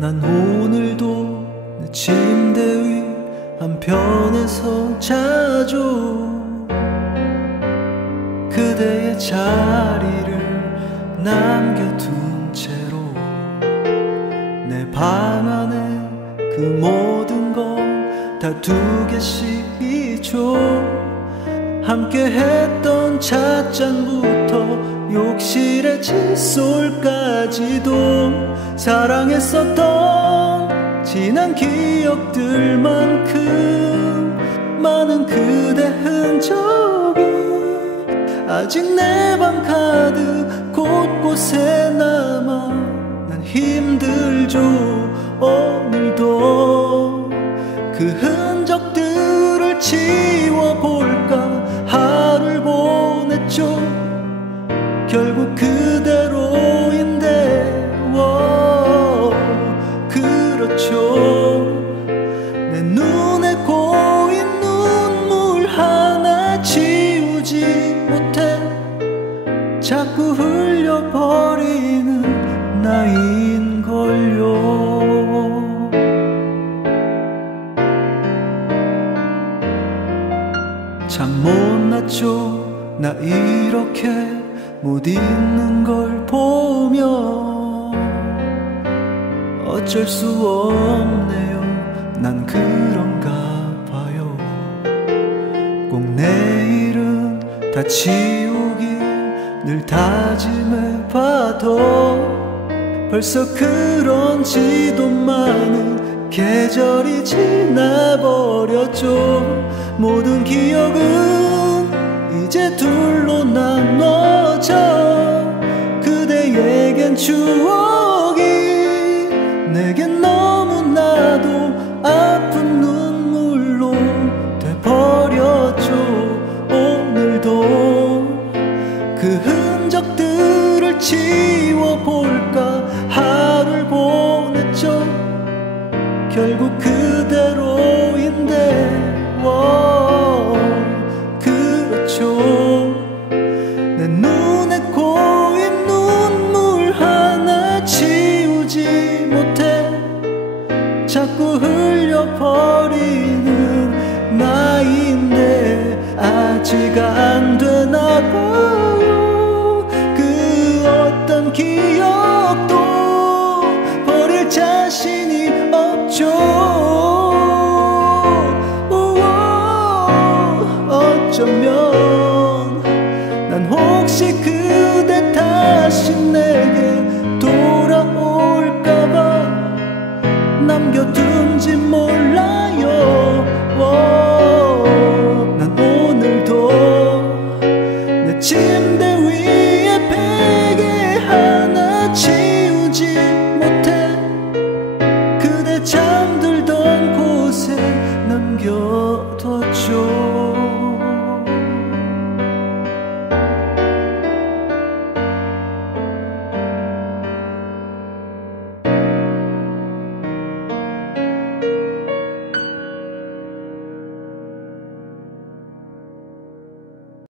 난 오늘도 내 침대 위 한편에서 자죠 그대의 자리를 남겨둔 채로 내 방 안에 그 모든 건 다 두 개씩이죠 함께 했던 찻잔부터 욕실의 칫솔까지도 사랑했었던 지난 기억들만큼 많은 그대 흔적이 아직 내 방 가득 곳곳에 남아 난 힘들죠 오늘도. 그 흔적들을 지워볼까 하루를 보냈죠 결국 그대로인데. 워 그렇죠. 내 눈에 고인 눈물 하나 지우지 못해. 자꾸 흘려버리는 나인걸요. 참 못났죠 나 이렇게 못 잊는 걸 보며 어쩔 수 없네요. 난 그런가 봐요. 꼭 내일은 다 치우길 늘 다짐해봐도 벌써 그런 지도 많은 계절이 지나버렸죠. 모든 기억은 이제 둘로 나눠져 흔적들을 지워볼까? 하루를 보냈죠. 결국 그대로인데. 워 그렇죠. 내 눈에 고인 눈물 하나 지우지 못해. 자꾸 흘려버리는 나인데. 아직 안 되나 봐. 혹시 그대 다시 내게 돌아올까봐 남겨둔지 몰라요. 오, 난 오늘도 내 침대 위에 베개 하나 지우지 못해. 그대 잠들던 곳에 남겨뒀죠.